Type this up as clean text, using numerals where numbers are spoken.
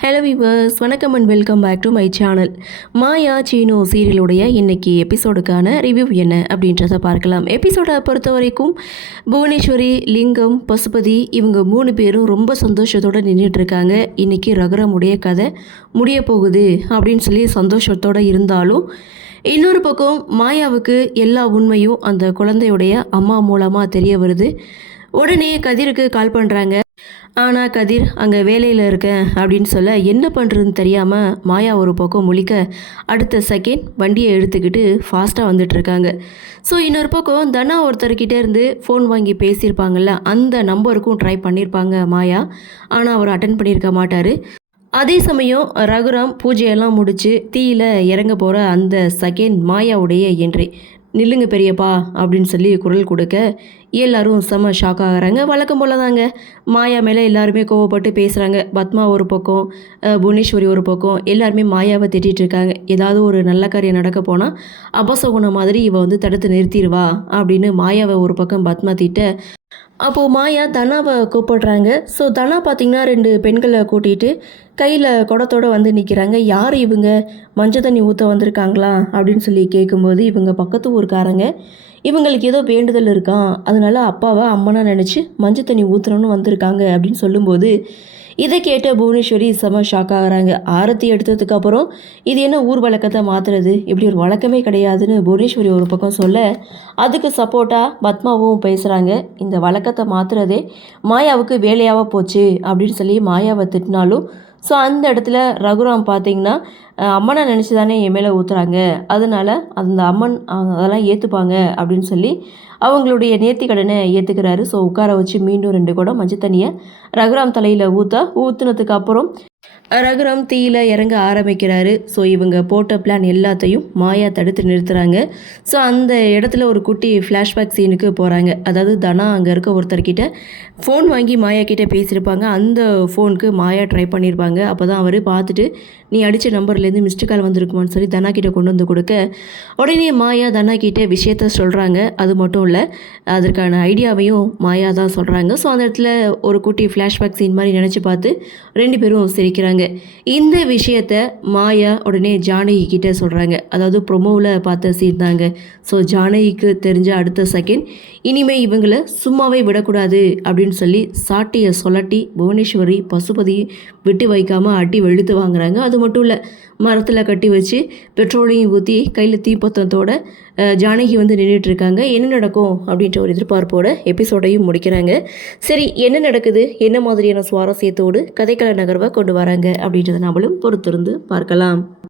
Hello viewers, வணக்கம் and welcome back to my channel. Maya Seenu சீரியலுடைய இன்னைக்கு எபிசோடுக்கான ரிவ்யூ என்ன அப்படின்றத பார்க்கலாம். எபிசோடை பொறுத்த வரைக்கும் புவனேஸ்வரி, லிங்கம், பசுபதி இவங்க 3 பேரும் ரொம்ப சந்தோஷத்தோடு நின்றுட்டுருக்காங்க. இன்றைக்கி ரகுராமுடைய கதை முடிய போகுது அப்படின்னு சொல்லி சந்தோஷத்தோடு இருந்தாலும், இன்னொரு பக்கம் மாயாவுக்கு எல்லா உண்மையும் அந்த குழந்தையுடைய அம்மா மூலமாக தெரிய வருது. உடனே கதிருக்கு கால் பண்ணுறாங்க. ஆனால் கதிர் அங்கே வேலையில் இருக்கேன் அப்படின்னு சொல்ல என்ன பண்ணுறதுன்னு தெரியாமல் மாயா ஒரு பக்கம் முழிக்க, அடுத்த செகண்ட் வண்டியை எடுத்துக்கிட்டு ஃபாஸ்ட்டாக வந்துட்டுருக்காங்க. ஸோ இன்னொரு பக்கம் தனா ஒருத்தர்கிட்டே இருந்து ஃபோன் வாங்கி பேசியிருப்பாங்கள்ல, அந்த நம்பருக்கும் ட்ரை பண்ணியிருப்பாங்க மாயா. ஆனால் அவர் அட்டன் பண்ணியிருக்க மாட்டார். அதே சமயம் ரகுராம் பூஜையெல்லாம் முடித்து தீயில் இறங்க போகிற அந்த செகண்ட் மாயாவுடைய என்ட்ரி. நில்லுங்க பெரியப்பா அப்படின்னு சொல்லி குரல் கொடுக்க எல்லாரும் செம்ம ஷாக் ஆகிறாங்க. வழக்கம் போல தாங்க மாயா மேலே எல்லாருமே கோவப்பட்டு பேசுகிறாங்க. பத்மா ஒரு பக்கம், புவனேஸ்வரி ஒரு பக்கம், எல்லாருமே மாயாவை திட்டிகிட்டு இருக்காங்க. ஏதாவது ஒரு நல்ல காரியம் நடக்க போனால் அபசகுணம் மாதிரி இவ வந்து தடுத்து நிறுத்திடுவா அப்படின்னு மாயாவை ஒரு பக்கம் பத்மா திட்ட, அப்போது மாயா தனாவை கூப்பிடுறாங்க. ஸோ தனா பார்த்திங்கன்னா 2 பெண்களை கூட்டிகிட்டு கையில் குடத்தோடு வந்து நிற்கிறாங்க. யார் இவங்க, மஞ்சள் தண்ணி ஊற்ற வந்திருக்காங்களா அப்படின்னு சொல்லி கேட்கும்போது, இவங்க பக்கத்து ஊருக்காரங்க, இவங்களுக்கு ஏதோ வேண்டுதல் இருக்கான், அதனால அப்பாவை அம்மனா நினச்சி மஞ்சள் தண்ணி ஊற்றுறோன்னு வந்திருக்காங்க அப்படின்னு சொல்லும்போது, இதை கேட்ட புவனேஸ்வரி செம ஷாக் ஆகிறாங்க. ஆரத்தி எடுத்ததுக்கப்புறம் இது என்ன ஊர் வழக்கத்தை மாற்றுறது, இப்படி ஒரு வழக்கமே கிடையாதுன்னு புவனேஸ்வரி ஒரு பக்கம் சொல்ல, அதுக்கு சப்போர்ட்டாக பத்மாவும் பேசுகிறாங்க. இந்த வழக்கத்தை மாற்றுறதே மாயாவுக்கு வேலையாக போச்சு அப்படின்னு சொல்லி மாயாவை திட்டினாலும், ஸோ அந்த இடத்துல ரகுராம் பார்த்திங்கன்னா அம்மனை நினச்சி தானே என் மேலே ஊற்றுறாங்க, அதனால் அந்த அம்மன் அதெல்லாம் ஏற்றுப்பாங்க அப்படின்னு சொல்லி அவங்களுடைய நேர்த்தி கடனை ஏற்றுக்கிறாரு. ஸோ உட்கார வச்சு மீண்டும் 2 குடம் மஞ்சள் தண்ணியை ரகுராம் தலையில் ஊற்றுனதுக்கு அப்புறம் ரகுராம் தீயில் இறங்க ஆரம்பிக்கிறாரு. ஸோ இவங்க போட்ட பிளான் எல்லாத்தையும் மாயா தடுத்து நிறுத்துகிறாங்க. ஸோ அந்த இடத்துல ஒரு குட்டி ஃப்ளாஷ்பேக் சீனுக்கு போகிறாங்க. அதாவது தனா அங்கே இருக்க ஒருத்தர்கிட்ட ஃபோன் வாங்கி மாயா கிட்டே பேசியிருப்பாங்க. அந்த ஃபோனுக்கு மாயா ட்ரை பண்ணியிருப்பாங்க. அப்போ தான் அவர் பார்த்துட்டு, நீ அடித்த நம்பர்லேருந்து மிஸ்டு கால் வந்திருக்குமான்னு சொல்லி தனா கிட்டே கொண்டு வந்து கொடுக்க, உடனே மாயா தனா கிட்டே விஷயத்த சொல்கிறாங்க. அது மட்டும் இல்லை, அதற்கான ஐடியாவையும் மாயா தான் சொல்கிறாங்க. ஸோ அந்த இடத்துல ஒரு குட்டி ஃப்ளாஷ்பேக் சீன் மாதிரி நினச்சி பார்த்து 2 பேரும் சிரிக்கிறாங்க. இந்த விஷயத்தை மாயா உடனே ஜானகி கிட்டே சொல்கிறாங்க. அதாவது ப்ரொமோவில் பார்த்த சீன் தாங்க. ஸோ ஜானகிக்கு தெரிஞ்ச அடுத்த செகண்ட், இனிமேல் இவங்களை சும்மாவே விடக்கூடாது அப்படின்னு சொல்லி சாட்டியை சொலட்டி புவனேஸ்வரி, பசுபதி விட்டு வைக்காமல் அடி வெளுத்து வாங்குறாங்க. அது மட்டும் இல்லை, மரத்தில் கட்டி வச்சு பெட்ரோலையும் ஊற்றி கையில் தீப்பத்தத்தோட ஜானகி வந்து நின்றுட்டுருக்காங்க. என்ன நடக்கும் அப்படின்ற ஒரு எதிர்பார்ப்போட எபிசோடையும் முடிக்கிறாங்க. சரி, என்ன நடக்குது, என்ன மாதிரியான சுவாரஸ்யத்தோடு கதைக்கள நகர்வை கொண்டு வராங்க அப்படின்றத நம்மளும் பொறுத்திருந்து பார்க்கலாம்.